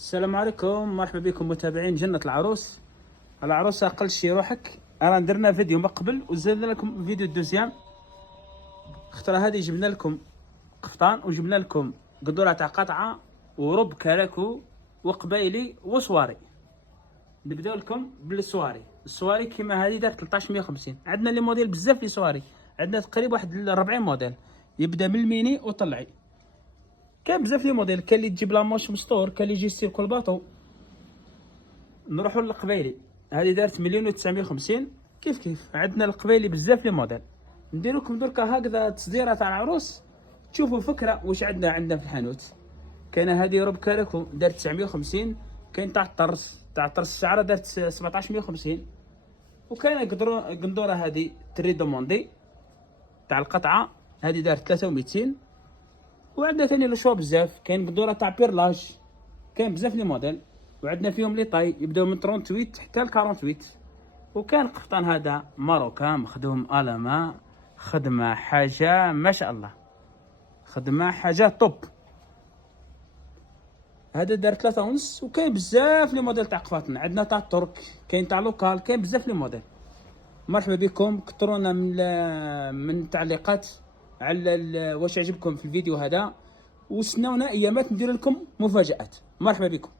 السلام عليكم، مرحبا بكم متابعين جنة العروس. العروسة أقل شي روحك. أنا درنا فيديو من قبل وزدنا لكم فيديو الدوزيام. اخترى هذه جبنا لكم قفطان وجبنا لكم قدورة تاع قطعة ورب كراكو وقبايلي وصواري. نبداو لكم بالصواري. الصواري كيما هذه دار 1350. عندنا لي موديل بزاف لي صواري، عندنا تقريبا واحد 40 موديل، يبدا من الميني وطلعي. كاين بزاف لي موديل، كاين اللي تجيب لاموش مستور، كاين اللي يجي ستيل كل باطو. نروحوا للقبايلي، هذه دارت 1,950. كيف عندنا القبايلي بزاف لي موديل. ندير لكم دركا هكذا تصديره تاع العروس تشوفوا فكره واش عندنا في الحانوت. كاينه هذه روب كاريكو دارت 950. كاين تاع الطرس الشعره دارت 1750. وكاينه قندوره هذه تري دوموندي تاع القطعه، هذه دارت 300. وعندنا ثاني الشوا بزاف، كاين قدوره تاع بيرلاج، كاين بزاف لي موديل. وعندنا فيهم لي طاي يبداو من 38 حتى ل 48. وكان قفطان هذا ماروكان مخدوم الما، خدمه حاجه ما شاء الله، خدمه حاجه توب. هذا دار 3.5. وكاين بزاف لي موديل تاع قفاطن، عندنا تاع الترك، كاين تاع لوكال، كاين بزاف لي موديل. مرحبا بكم، كثرونا من التعليقات على واش عجبكم في الفيديو هذا، وستناونا ايامات ندير لكم مفاجآت. مرحبا بكم.